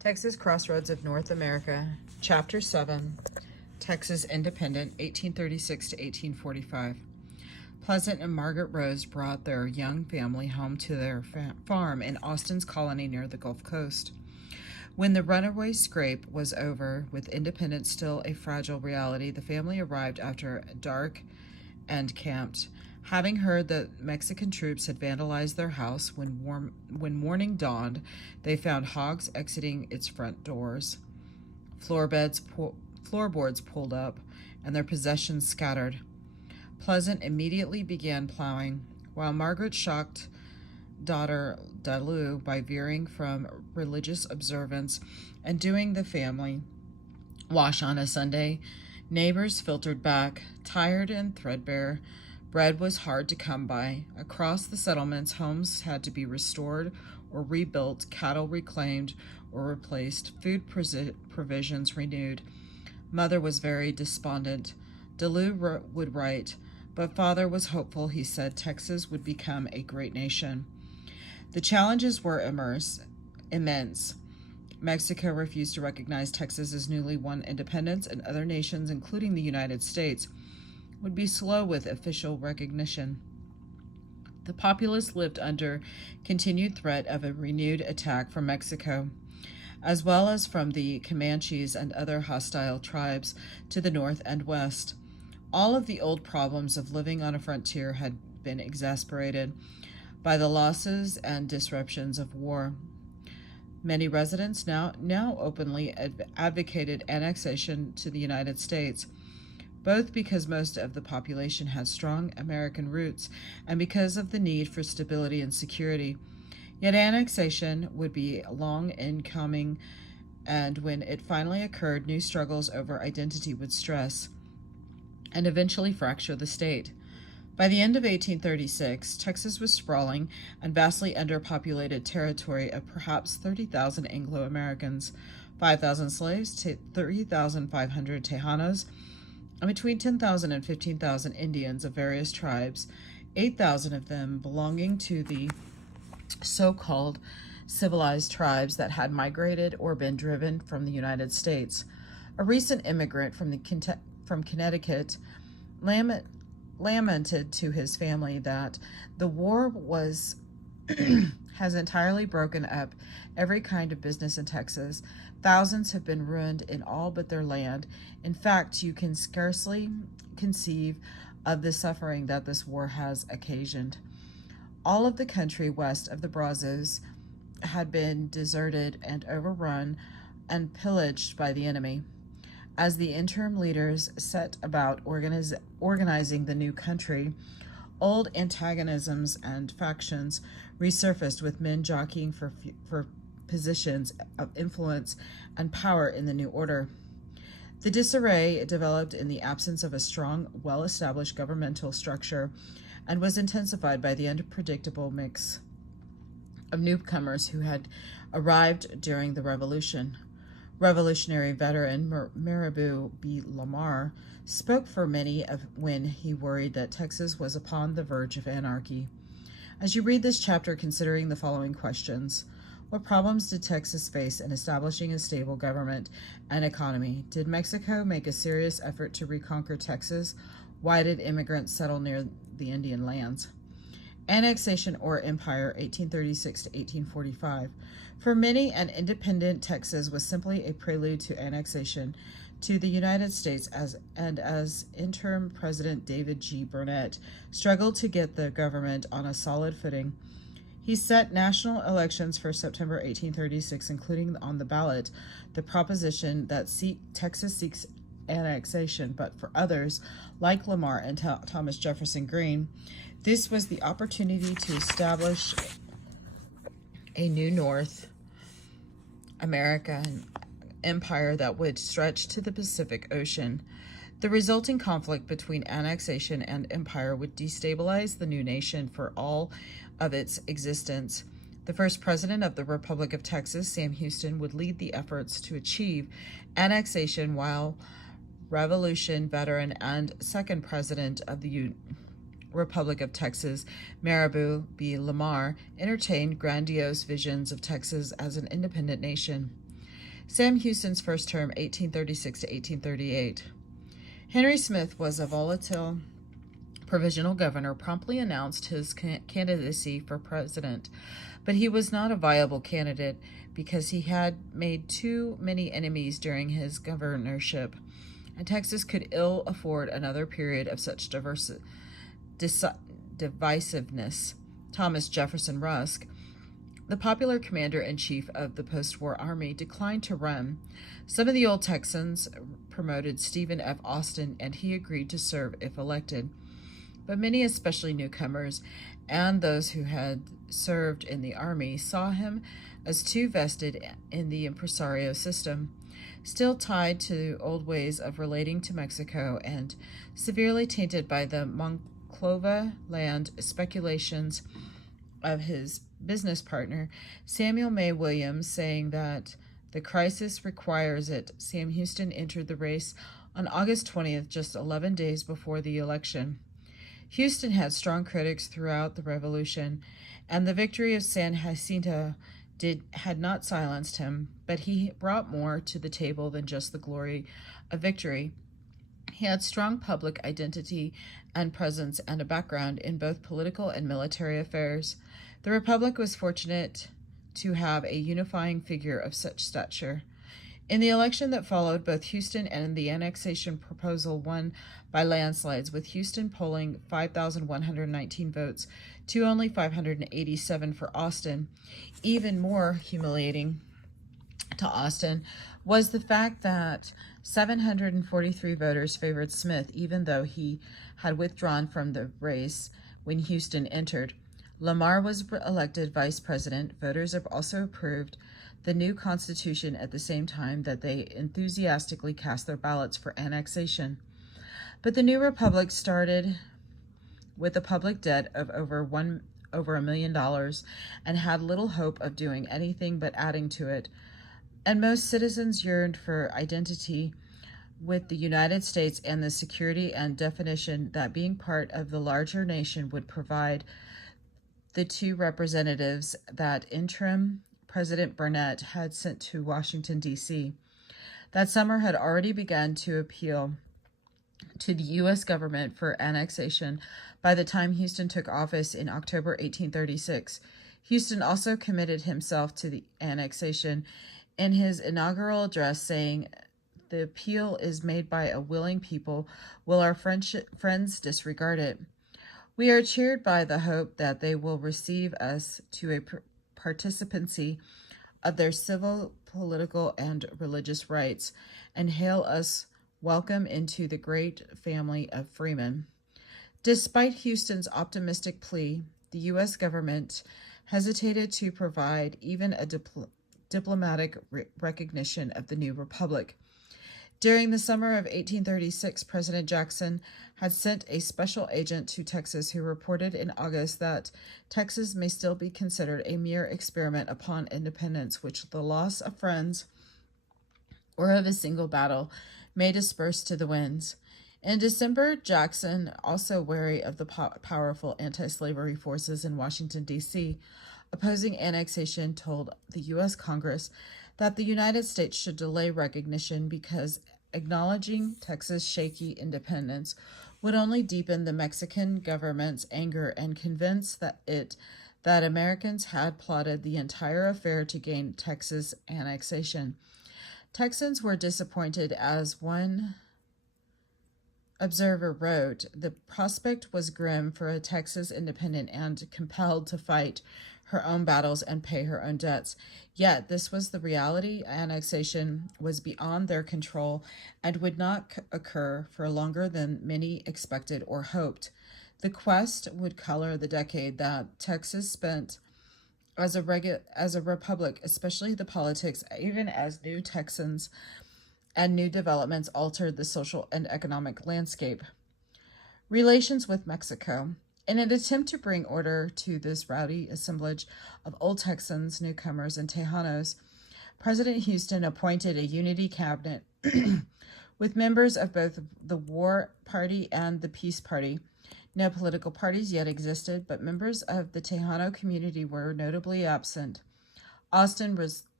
Texas Crossroads of North America, Chapter 7, Texas Independent, 1836 to 1845. Pleasant and Margaret Rose brought their young family home to their farm in Austin's colony near the Gulf Coast. When the runaway scrape was over, with independence still a fragile reality, the family arrived after dark and camped. Having heard that Mexican troops had vandalized their house, when morning dawned, they found hogs exiting its front doors, floorboards pulled up, and their possessions scattered. Pleasant immediately began plowing, while Margaret shocked daughter Dalu by veering from religious observance and doing the family wash on a Sunday. Neighbors filtered back, tired and threadbare. Bread was hard to come by. Across the settlements, homes had to be restored or rebuilt, cattle reclaimed or replaced, food provisions renewed. Mother was very despondent. Dalu would write, but father was hopeful. He said Texas would become a great nation. The challenges were immense. Mexico refused to recognize Texas's newly won independence, and other nations, including the United States, would be slow with official recognition. The populace lived under continued threat of a renewed attack from Mexico, as well as from the Comanches and other hostile tribes to the north and west. All of the old problems of living on a frontier had been exacerbated by the losses and disruptions of war. Many residents now openly advocated annexation to the United States, both because most of the population had strong American roots and because of the need for stability and security. Yet annexation would be long in coming, and when it finally occurred, new struggles over identity would stress and eventually fracture the state. By the end of 1836, Texas was sprawling and vastly underpopulated territory of perhaps 30,000 Anglo-Americans, 5,000 slaves, 3,500 Tejanos, and between 10,000 and 15,000 Indians of various tribes, 8,000 of them belonging to the so-called civilized tribes that had migrated or been driven from the United States. A recent immigrant from Connecticut lamented to his family that the war has entirely broken up every kind of business in Texas. Thousands have been ruined in all but their land. In fact, you can scarcely conceive of the suffering that this war has occasioned. All of the country west of the Brazos had been deserted and overrun and pillaged by the enemy. As the interim leaders set about organizing the new country, old antagonisms and factions resurfaced, with men jockeying for positions of influence and power in the new order. The disarray developed in the absence of a strong, well-established governmental structure and was intensified by the unpredictable mix of newcomers who had arrived during the Revolution. Revolutionary veteran Mirabeau B. Lamar spoke for many when he worried that Texas was upon the verge of anarchy. As you read this chapter, considering the following questions: what problems did Texas face in establishing a stable government and economy? Did Mexico make a serious effort to reconquer Texas? Why did immigrants settle near the Indian lands? Annexation or empire, 1836 to 1845. For many, an independent Texas was simply a prelude to annexation to the United States, as interim President David G. Burnett struggled to get the government on a solid footing. He set national elections for September 1836, including on the ballot the proposition that Texas seeks annexation, but for others, like Lamar and Thomas Jefferson Greene, this was the opportunity to establish a new North American empire that would stretch to the Pacific Ocean. The resulting conflict between annexation and empire would destabilize the new nation for all of its existence. The first president of the Republic of Texas, Sam Houston, would lead the efforts to achieve annexation, while Revolution veteran and second president of the Republic of Texas, Mirabeau B. Lamar, entertained grandiose visions of Texas as an independent nation. Sam Houston's first term, 1836 to 1838. Henry Smith was a volatile provisional governor, promptly announced his candidacy for president, but he was not a viable candidate because he had made too many enemies during his governorship, and Texas could ill afford another period of such divisiveness. Thomas Jefferson Rusk, the popular commander-in-chief of the post-war army, declined to run. Some of the old Texans promoted Stephen F. Austin, and he agreed to serve if elected. But many, especially newcomers and those who had served in the army, saw him as too vested in the impresario system, still tied to old ways of relating to Mexico and severely tainted by the Monclova land speculations of his business partner, Samuel May Williams, saying that the crisis requires it. Sam Houston entered the race on August 20th, just 11 days before the election. Houston had strong critics throughout the Revolution, and the victory of San Jacinto had not silenced him, but he brought more to the table than just the glory of victory. He had strong public identity and presence and a background in both political and military affairs. The Republic was fortunate to have a unifying figure of such stature. In the election that followed, both Houston and the annexation proposal won by landslides, with Houston polling 5,119 votes to only 587 for Austin. Even more humiliating to Austin was the fact that 743 voters favored Smith, even though he had withdrawn from the race when Houston entered. Lamar was elected vice president. Voters have also approved the new Constitution at the same time that they enthusiastically cast their ballots for annexation. But the new republic started with a public debt of over $1 million and had little hope of doing anything but adding to it. And most citizens yearned for identity with the United States and the security and definition that being part of the larger nation would provide. The two representatives that interim President Burnett had sent to Washington, D.C. that summer had already begun to appeal to the U.S. government for annexation by the time Houston took office in October 1836. Houston also committed himself to the annexation in his inaugural address, saying, "The appeal is made by a willing people. Will our friends disregard it? We are cheered by the hope that they will receive us to a participancy of their civil, political, and religious rights, and hail us welcome into the great family of freemen." Despite Houston's optimistic plea, the U.S. government hesitated to provide even a diplomatic recognition of the new republic. During the summer of 1836, President Jackson had sent a special agent to Texas who reported in August that Texas may still be considered a mere experiment upon independence, which the loss of friends or of a single battle may disperse to the winds. In December, Jackson, also wary of the powerful anti-slavery forces in Washington, D.C., opposing annexation, told the U.S. Congress that the United States should delay recognition because acknowledging Texas' shaky independence would only deepen the Mexican government's anger and convince that Americans had plotted the entire affair to gain Texas annexation. Texans were disappointed, as one observer wrote. The prospect was grim for a Texas independent and compelled to fight her own battles and pay her own debts. Yet this was the reality. Annexation was beyond their control and would not occur for longer than many expected or hoped. The quest would color the decade that Texas spent as a republic, especially the politics, even as new Texans and new developments altered the social and economic landscape. Relations with Mexico. In an attempt to bring order to this rowdy assemblage of old Texans, newcomers, and Tejanos, President Houston appointed a unity cabinet with members of both the War Party and the Peace Party. No political parties yet existed, but members of the Tejano community were notably absent. Austin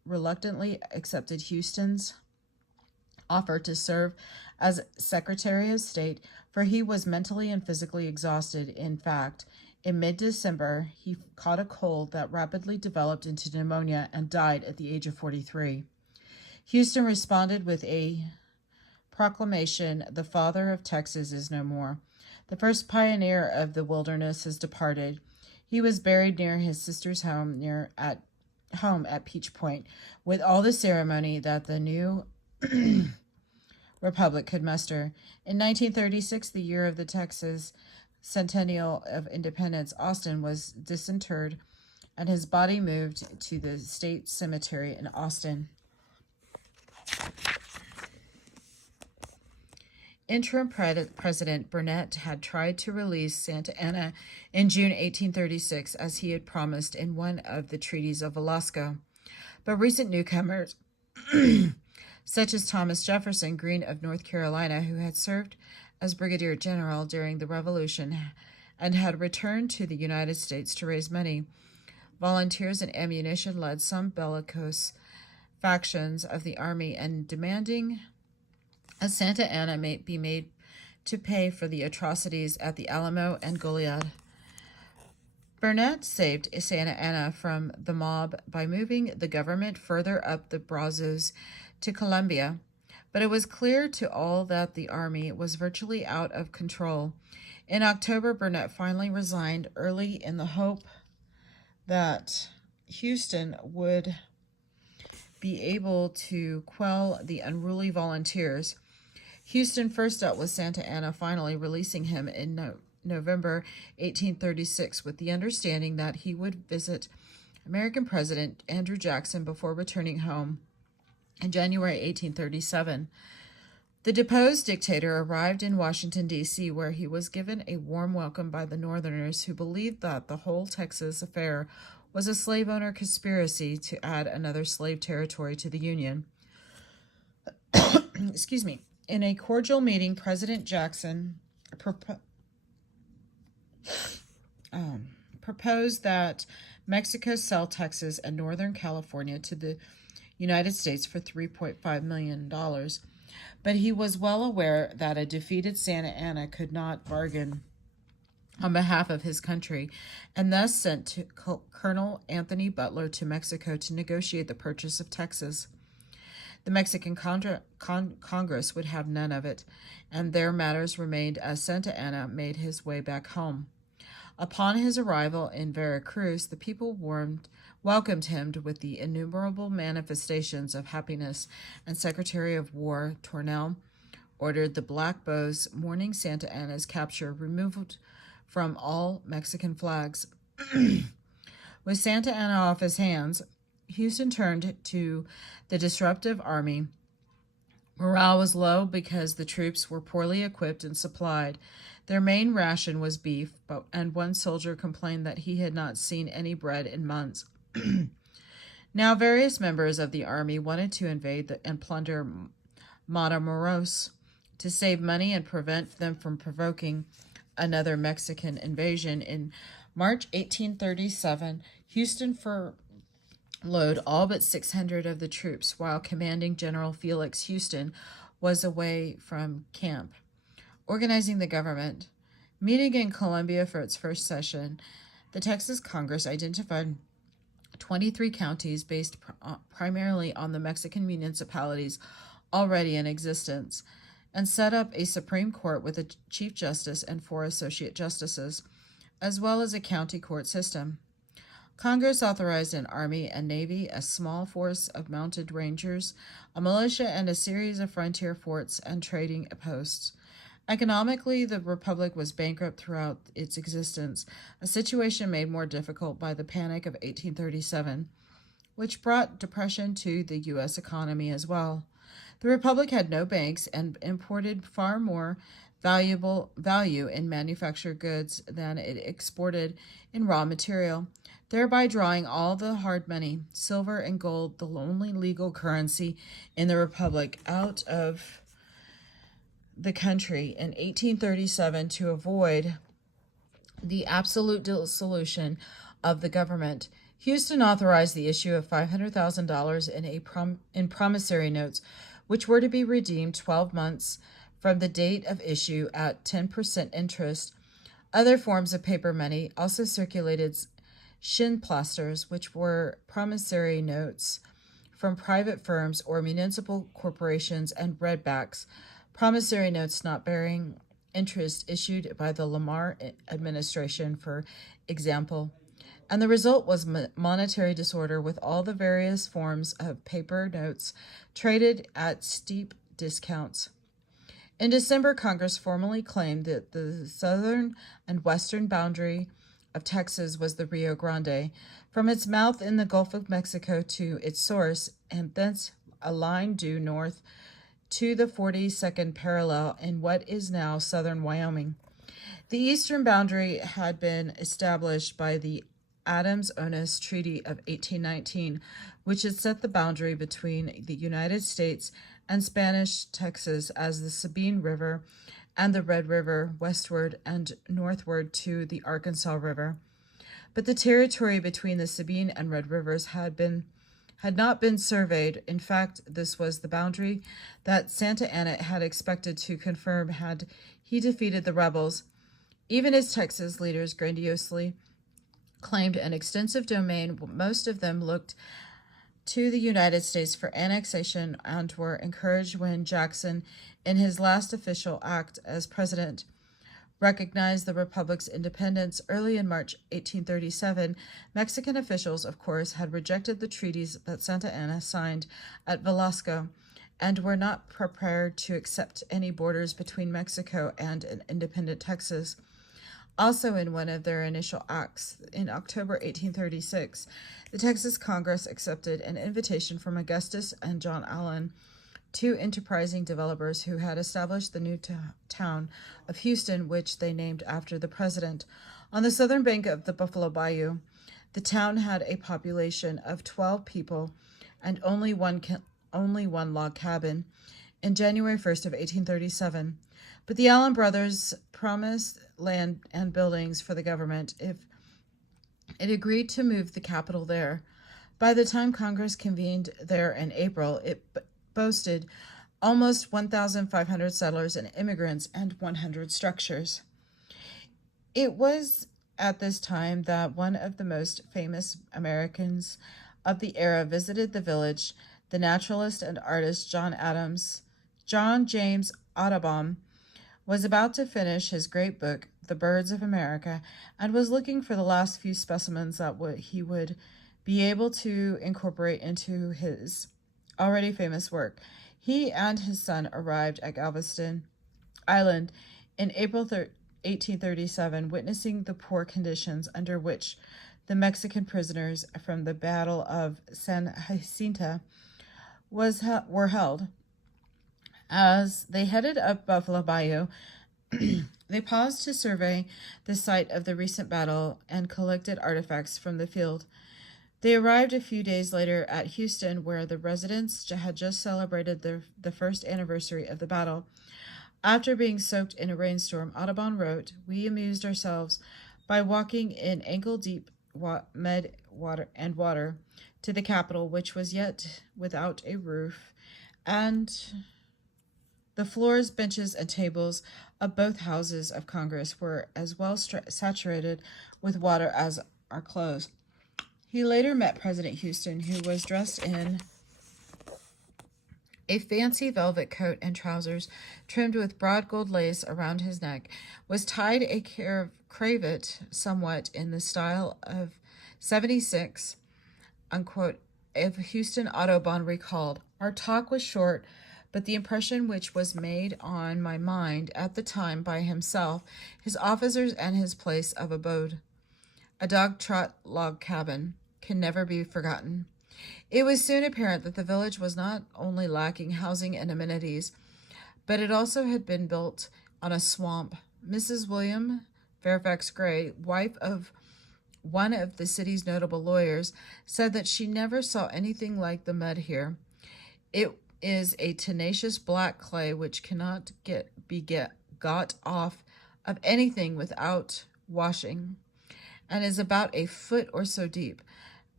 reluctantly accepted Houston's offer to serve as Secretary of State, for he was mentally and physically exhausted. In fact, in mid-December, he caught a cold that rapidly developed into pneumonia and died at the age of 43. Houston responded with a proclamation, "The father of Texas is no more. The first pioneer of the wilderness has departed." He was buried near his sister's home at Peach Point, with all the ceremony that the new republic could muster. In 1936, the year of the Texas Centennial of Independence, Austin was disinterred and his body moved to the state cemetery in Austin. Interim President Burnett had tried to release Santa Anna in June 1836, as he had promised in one of the treaties of Velasco. But recent newcomers, such as Thomas Jefferson Greene of North Carolina, who had served as brigadier general during the Revolution and had returned to the United States to raise money, volunteers and ammunition, led some bellicose factions of the army and demanding a Santa Anna may be made to pay for the atrocities at the Alamo and Goliad. Burnett saved Santa Anna from the mob by moving the government further up the Brazos to Columbia, but it was clear to all that the army was virtually out of control. In October, Burnett finally resigned early in the hope that Houston would be able to quell the unruly volunteers. Houston first dealt with Santa Anna, finally releasing him in November 1836, with the understanding that he would visit American President Andrew Jackson before returning home in January 1837. The deposed dictator arrived in Washington, D.C., where he was given a warm welcome by the Northerners, who believed that the whole Texas affair was a slave owner conspiracy to add another slave territory to the Union. Excuse me. In a cordial meeting, President Jackson proposed that Mexico sell Texas and Northern California to the United States for $3.5 million. But he was well aware that a defeated Santa Anna could not bargain on behalf of his country, and thus sent to Colonel Anthony Butler to Mexico to negotiate the purchase of Texas. The Mexican Congress would have none of it, and their matters remained as Santa Anna made his way back home. Upon his arrival in Veracruz, the people welcomed him with the innumerable manifestations of happiness, and Secretary of War Tornell ordered the Black Bows mourning Santa Anna's capture removed from all Mexican flags. With Santa Anna off his hands, Houston turned to the disruptive army. Morale was low because the troops were poorly equipped and supplied. Their main ration was beef, and one soldier complained that he had not seen any bread in months. Now various members of the army wanted to invade and plunder Matamoros to save money and prevent them from provoking another Mexican invasion. In March 1837, Houston furloughed all but 600 of the troops, while commanding General Felix Houston was away from camp. Organizing the government. Meeting in Columbia for its first session, the Texas Congress identified 23 counties based primarily on the Mexican municipalities already in existence, and set up a Supreme Court with a Chief Justice and 4 Associate Justices, as well as a county court system. Congress authorized an army and navy, a small force of mounted rangers, a militia, and a series of frontier forts and trading posts. Economically, the Republic was bankrupt throughout its existence, a situation made more difficult by the Panic of 1837, which brought depression to the U.S. economy as well. The Republic had no banks and imported far more value in manufactured goods than it exported in raw material, thereby drawing all the hard money, silver and gold, the only legal currency in the Republic, out of the country. In 1837, to avoid the absolute dissolution of the government, Houston authorized the issue of $500,000 in promissory notes, which were to be redeemed 12 months from the date of issue at 10% interest. Other forms of paper money also circulated: shin plasters, which were promissory notes from private firms or municipal corporations, and redbacks, promissory notes not bearing interest issued by the Lamar administration, for example. And the result was monetary disorder, with all the various forms of paper notes traded at steep discounts. In December, Congress formally claimed that the southern and western boundary of Texas was the Rio Grande, from its mouth in the Gulf of Mexico to its source, and thence a line due north to the 42nd parallel in what is now southern Wyoming. The eastern boundary had been established by the Adams-Onis Treaty of 1819, which had set the boundary between the United States and Spanish Texas as the Sabine River and the Red River westward and northward to the Arkansas River. But the territory between the Sabine and Red Rivers had not been surveyed. In fact, this was the boundary that Santa Anna had expected to confirm had he defeated the rebels. Even as Texas leaders grandiosely claimed an extensive domain, most of them looked to the United States for annexation and were encouraged when Jackson, in his last official act as president, recognized the republic's independence early in March 1837. Mexican officials, of course, had rejected the treaties that Santa Anna signed at Velasco and were not prepared to accept any borders between Mexico and an independent Texas. Also, in one of their initial acts in October 1836, the Texas Congress accepted an invitation from Augustus and John Allen, two enterprising developers who had established the new town of Houston, which they named after the president. On the southern bank of the Buffalo Bayou, the town had a population of 12 people and only one log cabin in January 1st of 1837. But the Allen brothers promised land and buildings for the government if it agreed to move the capital there. By the time Congress convened there in April, it boasted almost 1,500 settlers and immigrants and 100 structures. It was at this time that one of the most famous Americans of the era visited the village, the naturalist and artist John James Audubon, was about to finish his great book, The Birds of America, and was looking for the last few specimens that he would be able to incorporate into his already famous work. He and his son arrived at Galveston Island in April 1837, witnessing the poor conditions under which the Mexican prisoners from the Battle of San Jacinto were held. As they headed up Buffalo Bayou, they paused to survey the site of the recent battle and collected artifacts from the field. They arrived a few days later at Houston, where the residents had just celebrated the first anniversary of the battle. After being soaked in a rainstorm, Audubon wrote, "We amused ourselves by walking in ankle-deep mud water to the Capitol, which was yet without a roof, and the floors, benches, and tables of both houses of Congress were as well saturated with water as our clothes." He later met President Houston, who was dressed in a fancy velvet coat and trousers trimmed with broad gold lace around his neck, was tied a cravat somewhat in the style of 76, unquote. If Houston, Audubon recalled, "Our talk was short, but the impression which was made on my mind at the time by himself, his officers, and his place of abode, a dog-trot log cabin, can never be forgotten." It was soon apparent that the village was not only lacking housing and amenities, but it also had been built on a swamp. Mrs. William Fairfax Gray, wife of one of the city's notable lawyers, said that she never saw anything like the mud here. It is a tenacious black clay which cannot be got off of anything without washing, and is about a foot or so deep.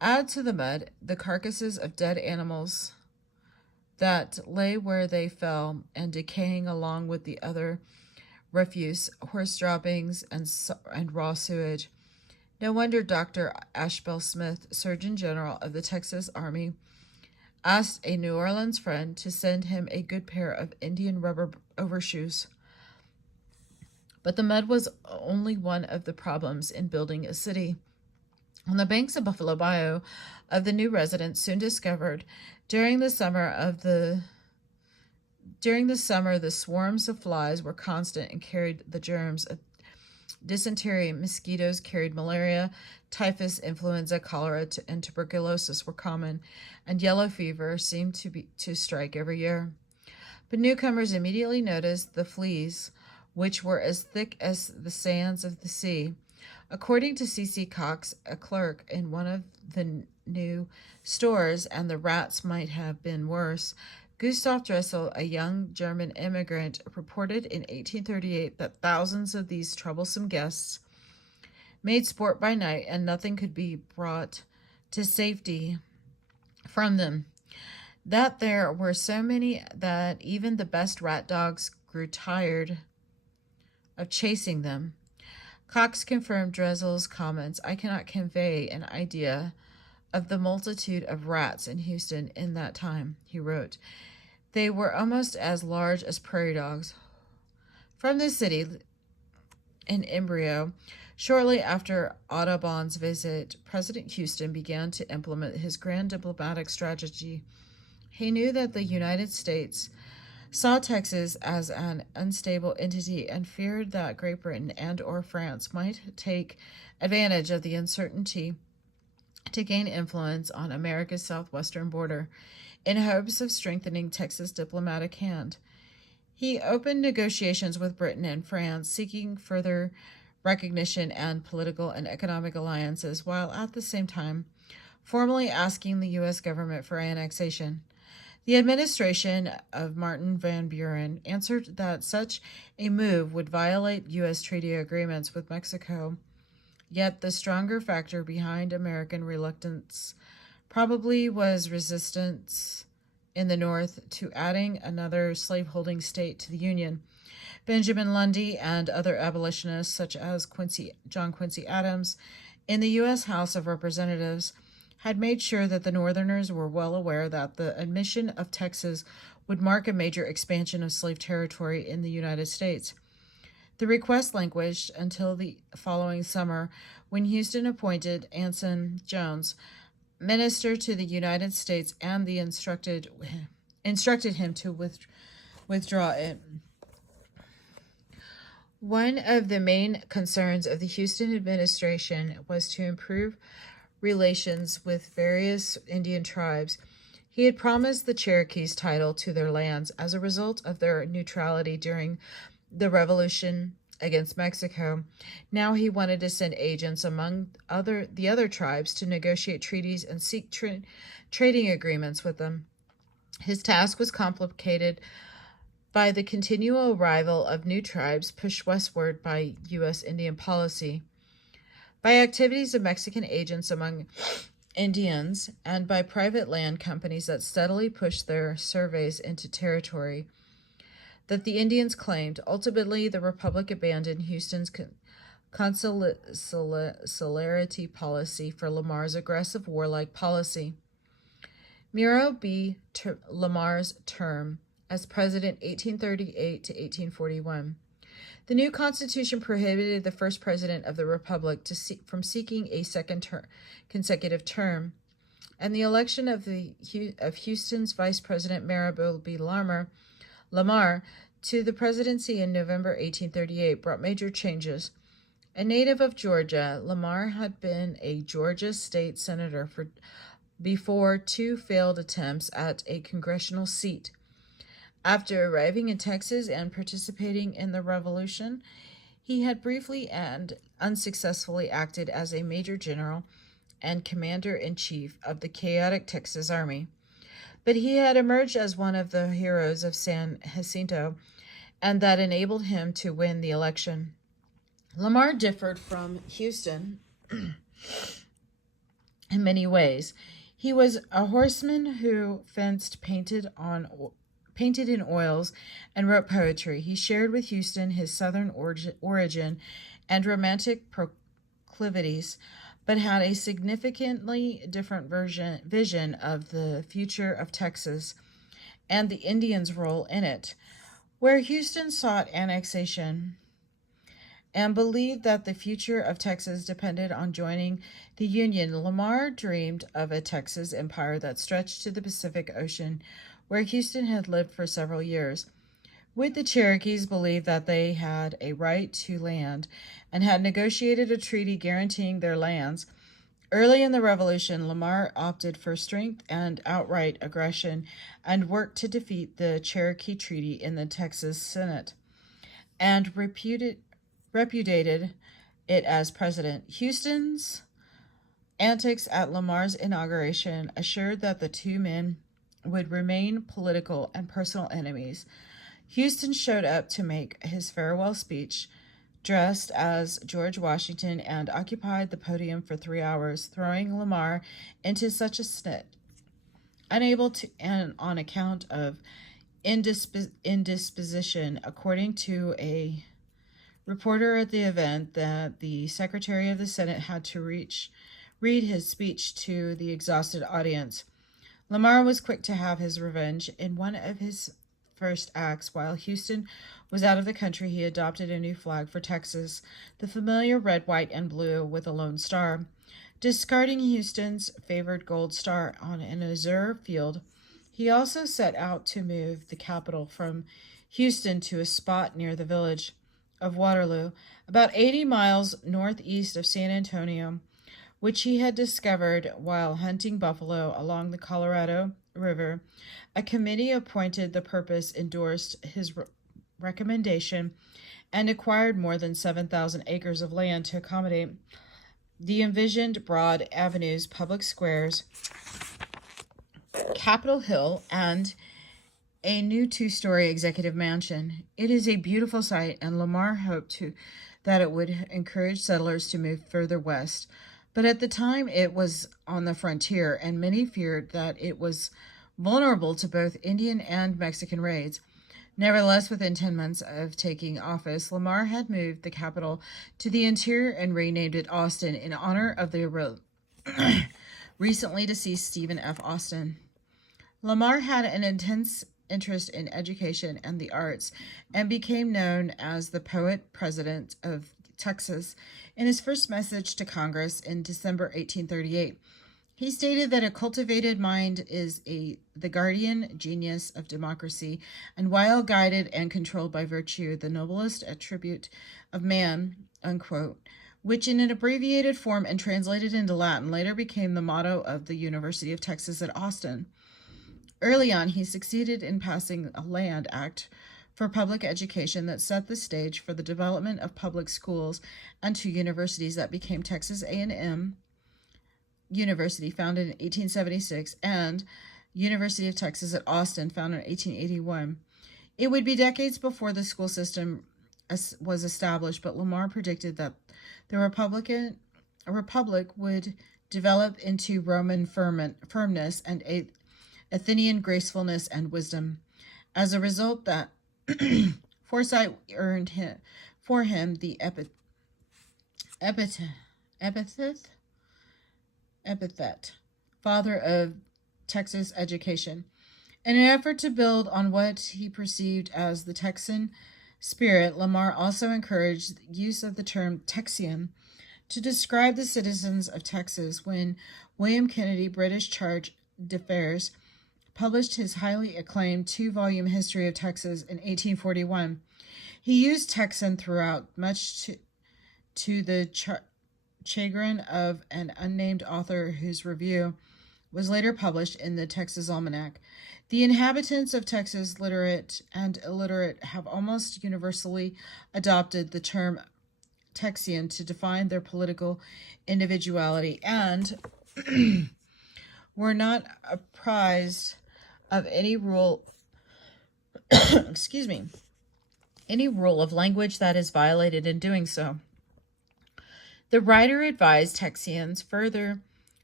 Add to the mud the carcasses of dead animals that lay where they fell and decaying along with the other refuse, horse droppings, and raw sewage. No wonder Dr. Ashbel Smith, Surgeon General of the Texas Army, asked a New Orleans friend to send him a good pair of Indian rubber overshoes. But the mud was only one of the problems in building a city. On the banks of Buffalo Bayou, of the new residents soon discovered during the summer the swarms of flies were constant and carried the germs of dysentery. Mosquitoes carried malaria, typhus, influenza, cholera, and tuberculosis were common, and yellow fever seemed to strike every year. But newcomers immediately noticed the fleas, which were as thick as the sands of the sea. According to C.C. Cox, a clerk in one of the new stores, and the rats might have been worse, Gustav Dressel, a young German immigrant, reported in 1838 that thousands of these troublesome guests made sport by night, and nothing could be brought to safety from them. That there were so many that even the best rat dogs grew tired of chasing them. Cox confirmed Dressel's comments. I cannot convey an idea of the multitude of rats in Houston in that time, he wrote. They were almost as large as prairie dogs. From the city in embryo, shortly after Audubon's visit, President Houston began to implement his grand diplomatic strategy. He knew that the United States saw Texas as an unstable entity and feared that Great Britain and or France might take advantage of the uncertainty to gain influence on America's southwestern border in hopes of strengthening Texas' diplomatic hand. He opened negotiations with Britain and France, seeking further recognition and political and economic alliances, while at the same time formally asking the U.S. government for annexation. The administration of Martin Van Buren answered that such a move would violate U.S. treaty agreements with Mexico. Yet the stronger factor behind American reluctance probably was resistance in the North to adding another slaveholding state to the Union. Benjamin Lundy and other abolitionists, such as John Quincy Adams, in the U.S. House of Representatives, had made sure that the Northerners were well aware that the admission of Texas would mark a major expansion of slave territory in the United States. The request languished until the following summer, when Houston appointed Anson Jones minister to the United States and instructed him to withdraw it. One of the main concerns of the Houston administration was to improve relations with various Indian tribes. He had promised the Cherokees title to their lands as a result of their neutrality during the revolution against Mexico. Now he wanted to send agents among the other tribes to negotiate treaties and seek trading agreements with them. His task was complicated by the continual arrival of new tribes pushed westward by U.S. Indian policy, by activities of Mexican agents among Indians, and by private land companies that steadily pushed their surveys into territory that the Indians claimed. Ultimately, the Republic abandoned Houston's consularity policy for Lamar's aggressive warlike policy. Miro B. Lamar's term as president 1838 to 1841. The new Constitution prohibited the first president of the Republic from seeking a second consecutive term, and the election of Houston's Vice President Marable B. Lamar to the presidency in November 1838 brought major changes. A native of Georgia, Lamar had been a Georgia state senator before two failed attempts at a congressional seat. After arriving in Texas and participating in the Revolution, he had briefly and unsuccessfully acted as a major general and commander-in-chief of the chaotic Texas Army. But he had emerged as one of the heroes of San Jacinto, and that enabled him to win the election. Lamar differed from Houston in many ways. He was a horseman who fenced, painted in oils, and wrote poetry. He shared with Houston his southern origin and romantic proclivities, but had a significantly different vision of the future of Texas and the Indians' role in it. Where Houston sought annexation and believed that the future of Texas depended on joining the Union, Lamar dreamed of a Texas empire that stretched to the Pacific Ocean, where Houston had lived for several years. With the Cherokees believed that they had a right to land and had negotiated a treaty guaranteeing their lands. Early in the Revolution, Lamar opted for strength and outright aggression and worked to defeat the Cherokee Treaty in the Texas Senate and repudiated it as president. Houston's antics at Lamar's inauguration assured that the two men would remain political and personal enemies. Houston showed up to make his farewell speech dressed as George Washington and occupied the podium for 3 hours, throwing Lamar into such a snit, unable to, and on account of indisposition, according to a reporter at the event, that the Secretary of the Senate had to read his speech to the exhausted audience. Lamar was quick to have his revenge. In one of his first acts, while Houston was out of the country, he adopted a new flag for Texas, the familiar red, white, and blue with a lone star. Discarding Houston's favored gold star on an azure field, he also set out to move the capital from Houston to a spot near the village of Waterloo, about 80 miles northeast of San Antonio, which he had discovered while hunting buffalo along the Colorado River. A committee appointed the purpose endorsed his recommendation and acquired more than 7,000 acres of land to accommodate the envisioned broad avenues, public squares, Capitol Hill, and a new 2-story executive mansion. It is a beautiful site, and Lamar hoped that it would encourage settlers to move further west. But at the time, it was on the frontier, and many feared that it was vulnerable to both Indian and Mexican raids. Nevertheless, within 10 months of taking office, Lamar had moved the capital to the interior and renamed it Austin in honor of the recently deceased Stephen F. Austin. Lamar had an intense interest in education and the arts and became known as the poet president of Texas. In his first message to Congress in December 1838, he stated that a cultivated mind is the guardian genius of democracy, and while guided and controlled by virtue, the noblest attribute of man, unquote, which in an abbreviated form and translated into Latin later became the motto of the University of Texas at Austin. Early on, he succeeded in passing a Land Act for public education that set the stage for the development of public schools and 2 universities that became Texas A&M University, founded in 1876, and University of Texas at Austin, founded in 1881. It would be decades before the school system was established, but Lamar predicted that the republic would develop into Roman firmness and Athenian gracefulness and wisdom. As a result, that foresight earned for him the epithet, Father of Texas Education. In an effort to build on what he perceived as the Texan spirit, Lamar also encouraged the use of the term Texian to describe the citizens of Texas. When William Kennedy, British Charge d'Affaires, published his highly acclaimed 2-volume History of Texas in 1841, he used Texan throughout, much to the chagrin of an unnamed author whose review was later published in the Texas Almanac. The inhabitants of Texas, literate and illiterate, have almost universally adopted the term Texian to define their political individuality and were not apprised of any rule any rule of language that is violated in doing so. The writer advised Texians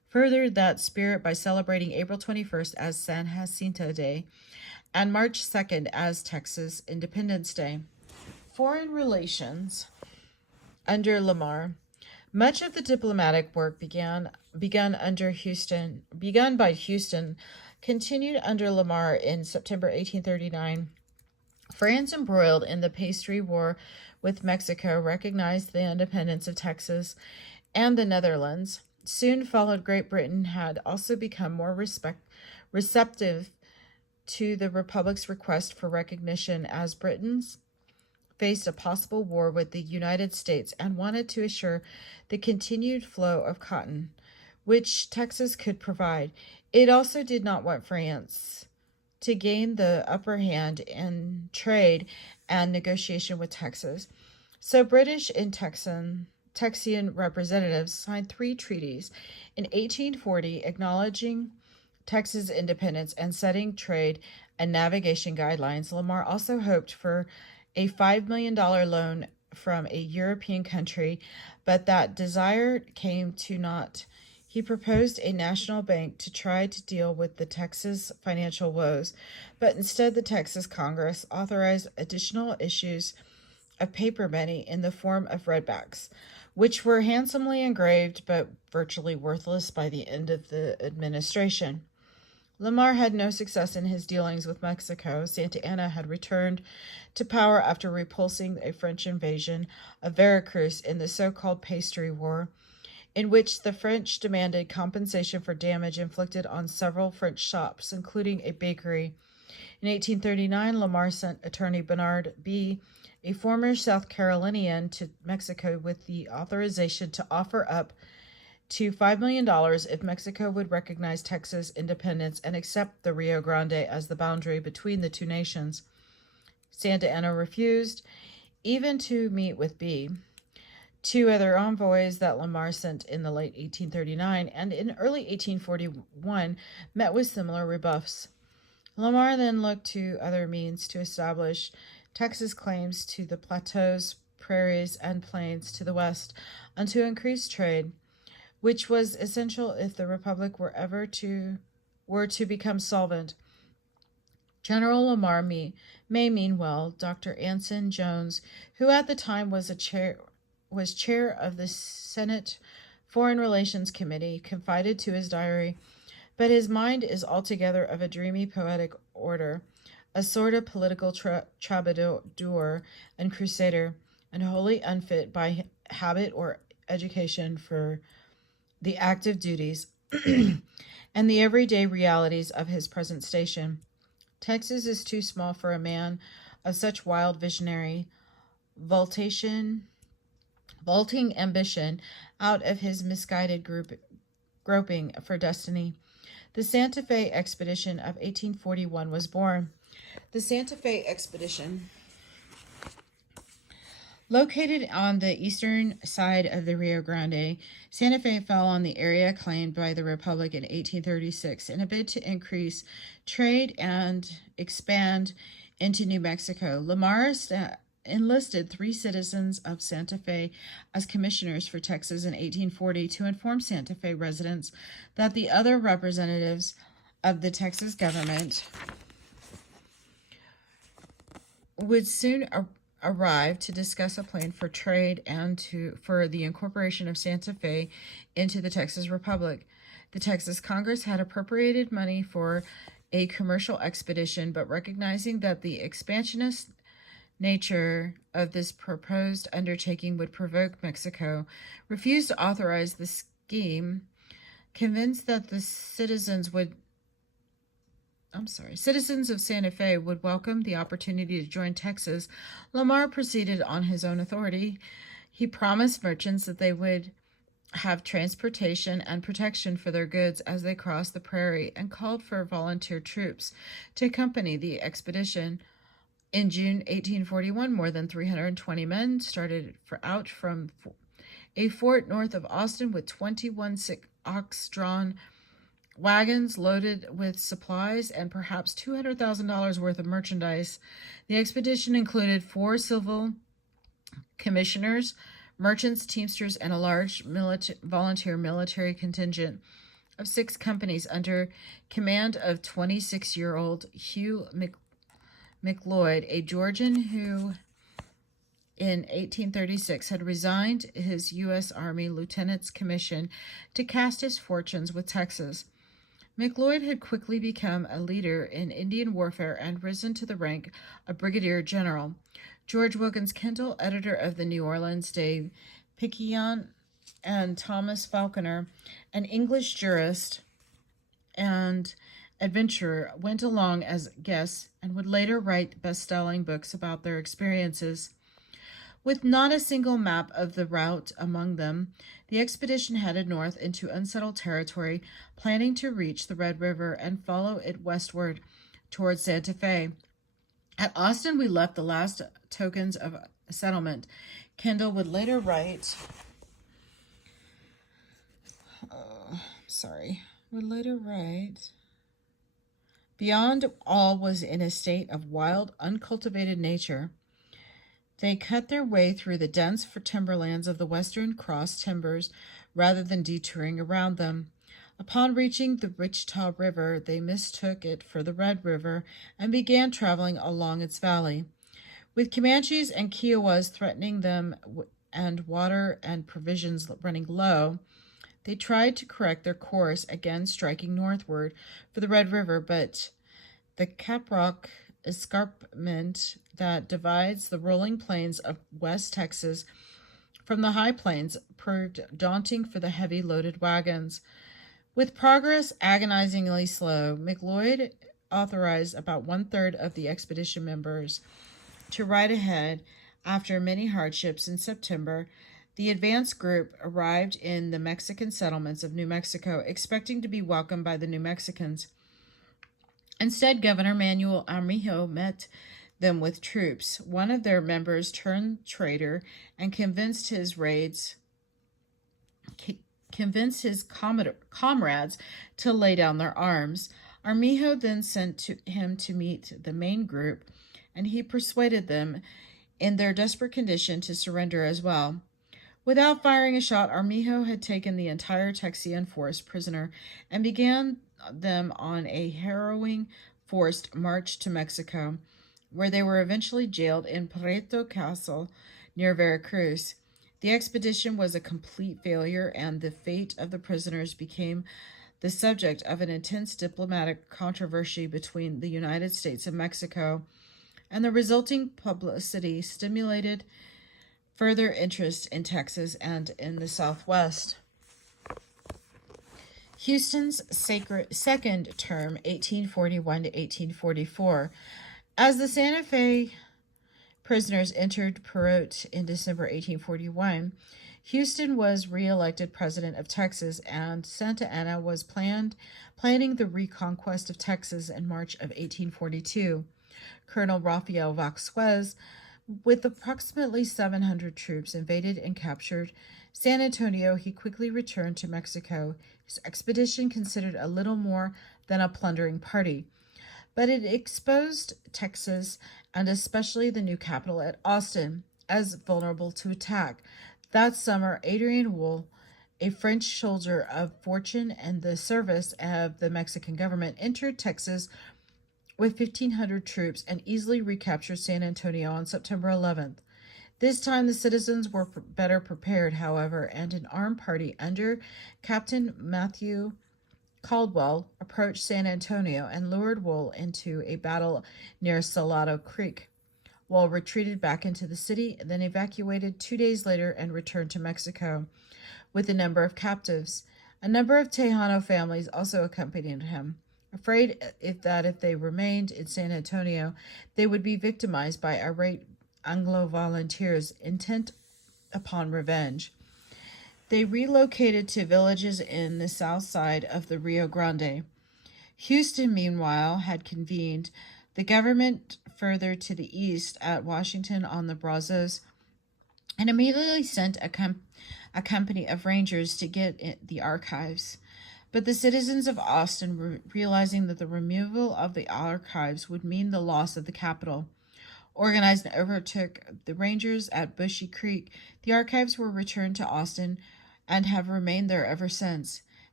furthered that spirit by celebrating April 21st as San Jacinto Day and March 2nd as Texas Independence Day. Foreign relations under Lamar. Much of the diplomatic work begun by Houston continued under Lamar in September 1839. France, embroiled in the pastry war with Mexico, recognized the independence of Texas and the Netherlands. Soon followed, Great Britain had also become more receptive to the Republic's request for recognition as Britons faced a possible war with the United States and wanted to assure the continued flow of cotton, which Texas could provide. It also did not want France to gain the upper hand in trade and negotiation with Texas. So British and Texian representatives signed 3 treaties in 1840 acknowledging Texas independence and setting trade and navigation guidelines. Lamar also hoped for a $5 million loan from a European country, but that desire came to naught. He proposed a national bank to try to deal with the Texas financial woes, but instead the Texas Congress authorized additional issues of paper money in the form of redbacks, which were handsomely engraved but virtually worthless by the end of the administration. Lamar had no success in his dealings with Mexico. Santa Anna had returned to power after repulsing a French invasion of Veracruz in the so-called Pastry War, in which the French demanded compensation for damage inflicted on several French shops, including a bakery. In 1839, Lamar sent Attorney Bernard B., a former South Carolinian, to Mexico with the authorization to offer up to $5 million if Mexico would recognize Texas independence and accept the Rio Grande as the boundary between the two nations. Santa Anna refused even to meet with B. 2 other envoys that Lamar sent in the late 1839 and in early 1841 met with similar rebuffs. Lamar then looked to other means to establish Texas claims to the plateaus, prairies, and plains to the west, and to increase trade, which was essential if the Republic were to become solvent. General Lamar may mean well. Dr. Anson Jones, who at the time was chair of the Senate Foreign Relations Committee, confided to his diary, but his mind is altogether of a dreamy poetic order, a sort of political troubadour and crusader, and wholly unfit by habit or education for the active duties and the everyday realities of his present station. Texas is too small for a man of such wild visionary, vaulting ambition out of his misguided groping for destiny. The Santa Fe Expedition of 1841 was born. The Santa Fe Expedition, located on the eastern side of the Rio Grande, Santa Fe fell on the area claimed by the Republic in 1836 in a bid to increase trade and expand into New Mexico. Lamar enlisted 3 citizens of Santa Fe as commissioners for Texas in 1840 to inform Santa Fe residents that the other representatives of the Texas government would soon arrive to discuss a plan for trade and for the incorporation of Santa Fe into the Texas Republic. The Texas Congress had appropriated money for a commercial expedition, but recognizing that the expansionist nature of this proposed undertaking would provoke Mexico, refused to authorize the scheme. Convinced that the citizens of Santa Fe would welcome the opportunity to join Texas, Lamar proceeded on his own authority. He promised merchants that they would have transportation and protection for their goods as they crossed the prairie, and called for volunteer troops to accompany the expedition. In June 1841, more than 320 men started out from a fort north of Austin with 21 ox-drawn wagons loaded with supplies and perhaps $200,000 worth of merchandise. The expedition included 4 civil commissioners, merchants, teamsters, and a large volunteer military contingent. of 6 companies under command of 26-year-old Hugh Mclaughlin, a Georgian who in 1836 had resigned his U.S. Army lieutenant's commission to cast his fortunes with Texas. Mclaughlin had quickly become a leader in Indian warfare and risen to the rank of brigadier general. George Wilkins Kendall, editor of the New Orleans Day-Picayune, and Thomas Falconer, an English jurist and adventurer, went along as guests and would later write best-selling books about their experiences. With not a single map of the route among them, the expedition headed north into unsettled territory, planning to reach the Red River and follow it westward towards Santa Fe. At Austin, we left the last tokens of settlement. Kendall would later write, beyond all was in a state of wild, uncultivated nature. They cut their way through the dense timberlands of the Western Cross timbers rather than detouring around them. Upon reaching the Wichita River, they mistook it for the Red River and began traveling along its valley. With Comanches and Kiowas threatening them and water and provisions running low, they tried to correct their course, again striking northward for the Red River, but the Caprock escarpment that divides the rolling plains of West Texas from the high plains proved daunting for the heavy loaded wagons. With progress agonizingly slow, Mclaughlin authorized about 1/3 of the expedition members to ride ahead. After many hardships in September, the advance group arrived in the Mexican settlements of New Mexico, expecting to be welcomed by the New Mexicans. Instead, Governor Manuel Armijo met them with troops. One of their members turned traitor and convinced his comrades to lay down their arms. Armijo then sent him to meet the main group, and he persuaded them, in their desperate condition, to surrender as well. Without firing a shot, Armijo had taken the entire Texian force prisoner and began them on a harrowing forced march to Mexico, where they were eventually jailed in Pareto Castle near Veracruz. The expedition was a complete failure, and the fate of the prisoners became the subject of an intense diplomatic controversy between the United States and Mexico, and the resulting publicity stimulated further interest in Texas and in the Southwest. Houston's second term, 1841 to 1844. As the Santa Fe prisoners entered Perote in December 1841, Houston was re-elected president of Texas, and Santa Anna was planning the reconquest of Texas in March of 1842. Colonel Rafael Vasquez, with approximately 700 troops, invaded and captured San Antonio. He quickly returned to Mexico. His expedition considered a little more than a plundering party, but it exposed Texas, and especially the new capital at Austin, as vulnerable to attack. That summer, Adrian Wool, a French soldier of fortune and the service of the Mexican government, entered Texas with 1,500 troops and easily recaptured San Antonio on September 11th. This time the citizens were better prepared, however, and an armed party under Captain Matthew Caldwell approached San Antonio and lured Wool into a battle near Salado Creek. Wool retreated back into the city, then evacuated 2 days later and returned to Mexico with a number of captives. A number of Tejano families also accompanied him, afraid if they remained in San Antonio, they would be victimized by irate Anglo volunteers intent upon revenge. They relocated to villages in the south side of the Rio Grande. Houston, meanwhile, had convened the government further to the east at Washington on the Brazos, and immediately sent a company of rangers to get the archives. But the citizens of Austin, realizing that the removal of the archives would mean the loss of the capital, organized and overtook the rangers at Bushy Creek. The archives were returned to Austin and have remained there ever since.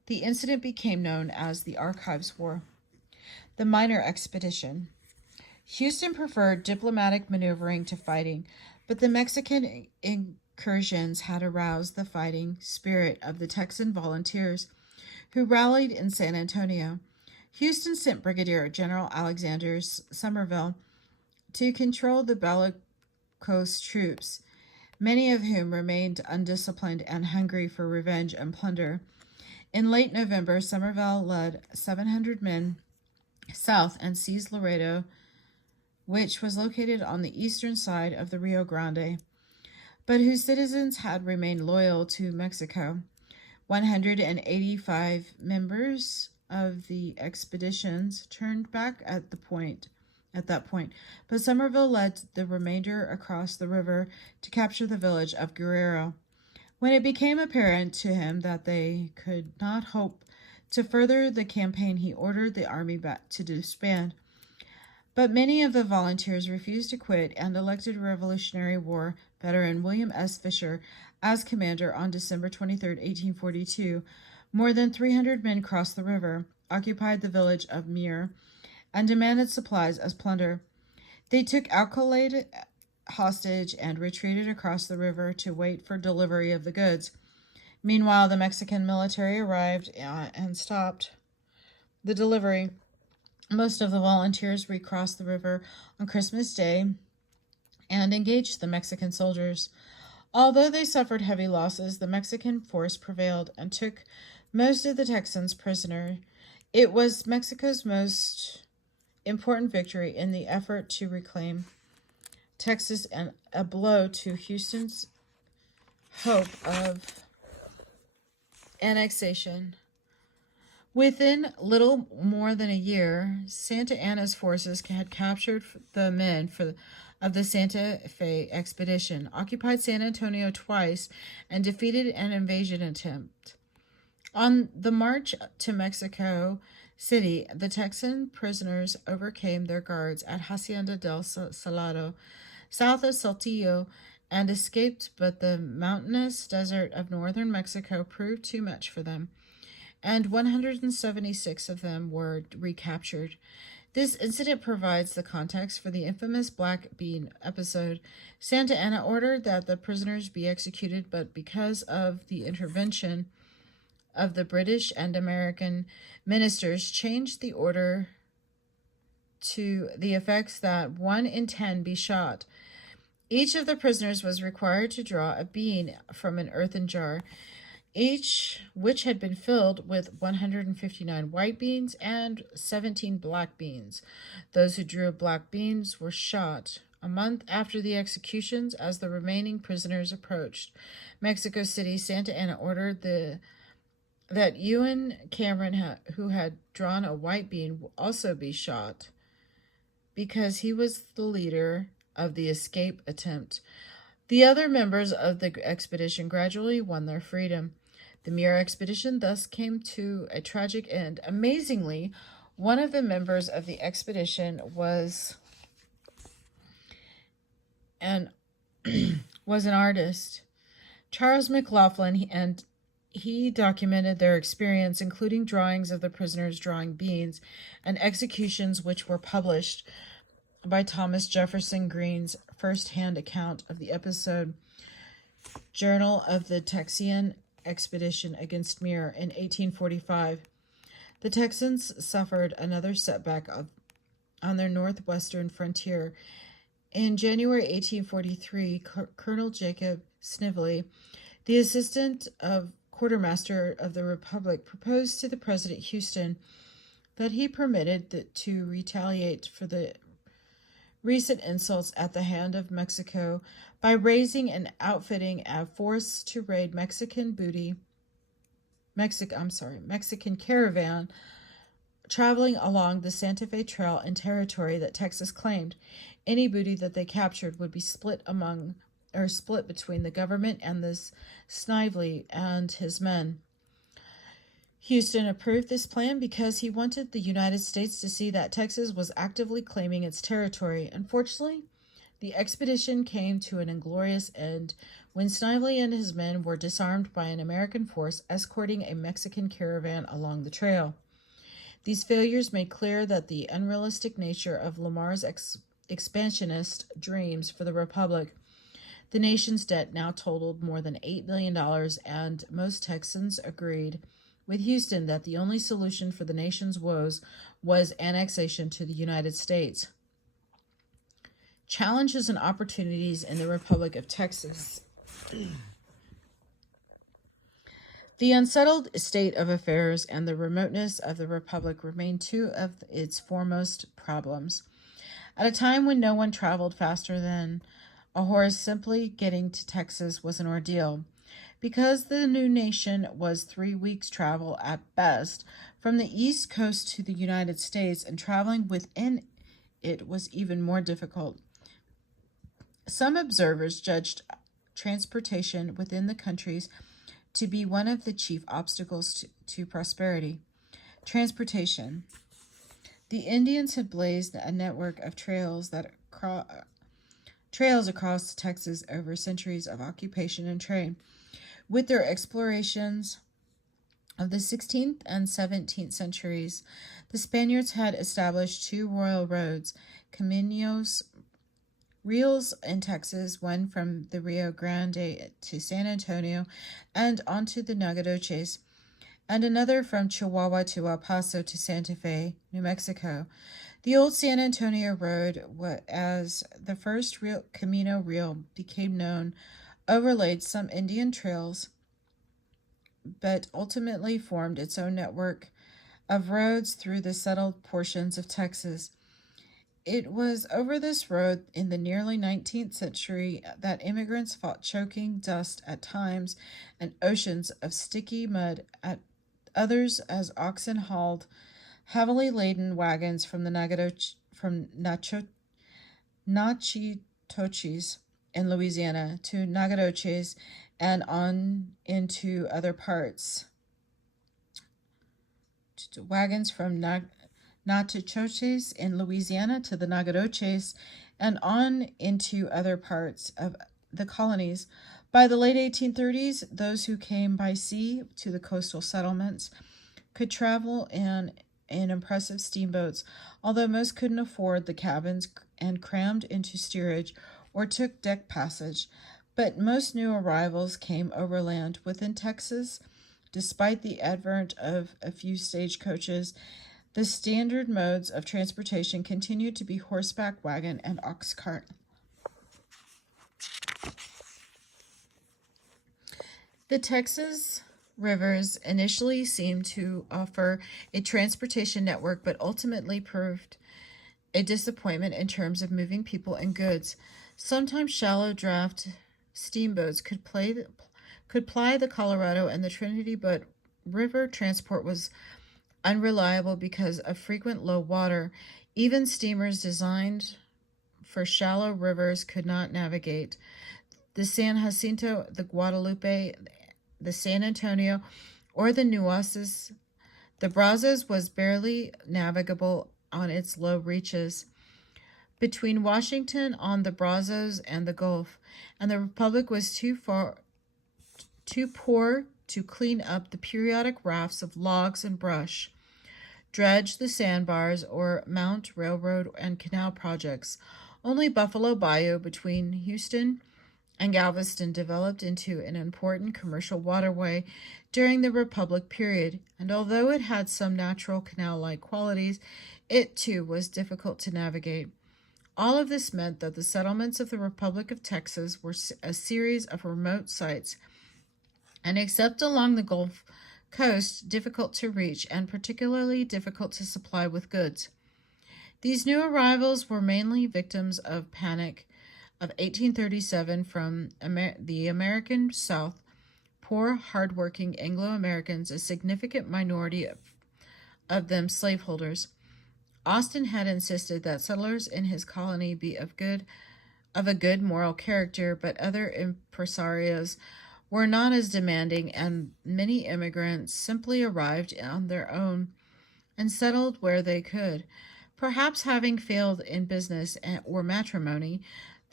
The incident became known as the Archives War. The Minor Expedition. Houston preferred diplomatic maneuvering to fighting, but the Mexican incursions had aroused the fighting spirit of the Texan volunteers, who rallied in San Antonio. Houston sent Brigadier General Alexander Somerville to control the bellicose troops, many of whom remained undisciplined and hungry for revenge and plunder. In late November, Somerville led 700 men south and seized Laredo, which was located on the eastern side of the Rio Grande, but whose citizens had remained loyal to Mexico. 185 members of the expeditions turned back at that point, but Somerville led the remainder across the river to capture the village of Guerrero. When it became apparent to him that they could not hope to further the campaign, he ordered the army back to disband. But many of the volunteers refused to quit and elected Revolutionary War veteran William S. Fisher as commander on December 23, 1842. More than 300 men crossed the river, occupied the village of Muir, and demanded supplies as plunder. They took Alcalade hostage and retreated across the river to wait for delivery of the goods. Meanwhile, the Mexican military arrived and stopped the delivery. Most of the volunteers recrossed the river on Christmas Day and engaged the Mexican soldiers. Although they suffered heavy losses, the Mexican force prevailed and took most of the Texans prisoner. It was Mexico's most important victory in the effort to reclaim Texas and a blow to Houston's hope of annexation. Within little more than a year, Santa Anna's forces had captured the men of the Santa Fe expedition, occupied San Antonio twice, and defeated an invasion attempt. On the march to Mexico City, the Texan prisoners overcame their guards at Hacienda del Salado, south of Saltillo, and escaped, but the mountainous desert of northern Mexico proved too much for them, and 176 of them were recaptured. This incident provides the context for the infamous Black Bean episode. Santa Anna ordered that the prisoners be executed, but because of the intervention of the British and American ministers, changed the order to the effects that 1 in 10 be shot. Each of the prisoners was required to draw a bean from an earthen jar, each which had been filled with 159 white beans and 17 black beans. Those who drew black beans were shot. A month after the executions, as the remaining prisoners approached Mexico City, Santa Anna ordered that Ewan Cameron, who had drawn a white bean, also be shot because he was the leader of the escape attempt. The other members of the expedition gradually won their freedom. The Muir expedition thus came to a tragic end. Amazingly, one of the members of the expedition was an artist, Charles Mclaughlin, and he documented their experience, including drawings of the prisoners drawing beans and executions, which were published by Thomas Jefferson Green's first-hand account of the episode, Journal of the Texian Expedition against Muir in 1845. The Texans suffered another setback on their northwestern frontier. In January 1843, Colonel Jacob Snively, the assistant of quartermaster of the Republic, proposed to the President Houston that he permitted to retaliate for the recent insults at the hand of Mexico by raising and outfitting a force to raid Mexican caravan traveling along the Santa Fe Trail in territory that Texas claimed. Any booty that they captured would be split between the government and this Snively and his men. Houston approved this plan because he wanted the United States to see that Texas was actively claiming its territory. Unfortunately, the The expedition came to an inglorious end when Snively and his men were disarmed by an American force escorting a Mexican caravan along the trail. These failures made clear that the unrealistic nature of Lamar's expansionist dreams for the Republic. The nation's debt now totaled more than $8 million, and most Texans agreed with Houston that the only solution for the nation's woes was annexation to the United States. Challenges and opportunities in the Republic of Texas. The unsettled state of affairs and the remoteness of the Republic remain two of its foremost problems. At a time when no one traveled faster than a horse, simply getting to Texas was an ordeal. Because the new nation was 3 weeks' travel at best from the East Coast to the United States, and traveling within it was even more difficult. Some observers judged transportation within the countries to be one of the chief obstacles to prosperity. Transportation. The Indians had blazed a network of trails across Texas over centuries of occupation and trade. With their explorations of the 16th and 17th centuries, the Spaniards had established 2 royal roads, caminos, reals in Texas, one from the Rio Grande to San Antonio and onto the Nacogdoches, and another from Chihuahua to El Paso to Santa Fe, New Mexico. The old San Antonio Road, as the first real Camino Real became known, overlaid some Indian trails, but ultimately formed its own network of roads through the settled portions of Texas. It was over this road in the nearly 19th century that immigrants fought choking dust at times and oceans of sticky mud at others as oxen hauled heavily laden wagons from the Natchitoches in Louisiana to Nacogdoches and on into other parts. Wagons from Natchitoches in Louisiana to the Nacogdoches and on into other parts of the colonies. By the late 1830s, those who came by sea to the coastal settlements could travel in impressive steamboats, although most couldn't afford the cabins and crammed into steerage or took deck passage. But most new arrivals came overland. Within Texas, despite the advent of a few stagecoaches, the standard modes of transportation continued to be horseback wagon and ox cart. The Texas rivers initially seemed to offer a transportation network, but ultimately proved a disappointment in terms of moving people and goods. Sometimes shallow draft steamboats could ply the Colorado and the Trinity, but river transport was unreliable because of frequent low water. Even steamers designed for shallow rivers could not navigate. The San Jacinto, the Guadalupe, the San Antonio, or the Nueces. The Brazos was barely navigable on its low reaches. Between Washington on the Brazos and the Gulf, and the Republic was too poor to clean up the periodic rafts of logs and brush, dredge the sandbars, or mount railroad and canal projects. Only Buffalo Bayou between Houston and Galveston developed into an important commercial waterway during the Republic period, and although it had some natural canal-like qualities, it too was difficult to navigate. All of this meant that the settlements of the Republic of Texas were a series of remote sites, and except along the Gulf Coast, difficult to reach and particularly difficult to supply with goods. These new arrivals were mainly victims of panic of 1837 from the American South, poor, hard-working Anglo-Americans, a significant minority of them slaveholders. Austin had insisted that settlers in his colony be of a good moral character, but other impresarios were not as demanding, and many immigrants simply arrived on their own and settled where they could. Perhaps having failed in business or matrimony,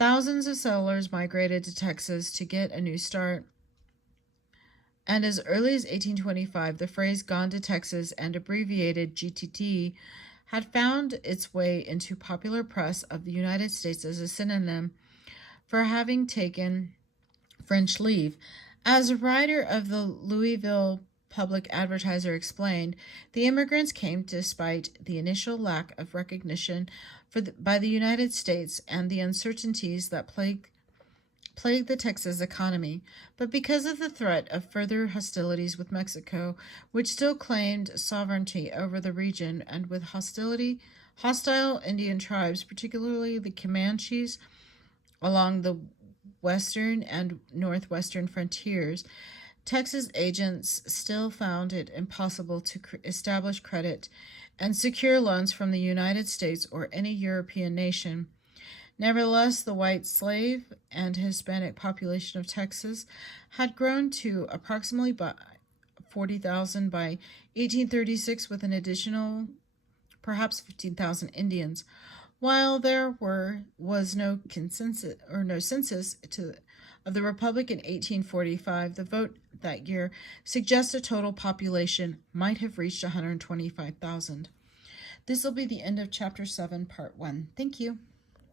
Thousands of settlers migrated to Texas to get a new start. And as early as 1825, the phrase "gone to Texas," and abbreviated GTT, had found its way into popular press of the United States as a synonym for having taken French leave. As a writer of the Louisville Public Advertiser explained, the immigrants came despite the initial lack of recognition by the United States and the uncertainties that plagued the Texas economy, but because of the threat of further hostilities with Mexico, which still claimed sovereignty over the region, and with hostile Indian tribes, particularly the Comanches, along the western and northwestern frontiers, Texas agents still found it impossible to establish credit and secure loans from the United States or any European nation. Nevertheless, the white slave and Hispanic population of Texas had grown to approximately 40,000 by 1836, with an additional perhaps 15,000 Indians. While there was no census of the Republic in 1845, the vote that year suggests a total population might have reached 125,000. This will be the end of Chapter 7, Part 1. Thank you.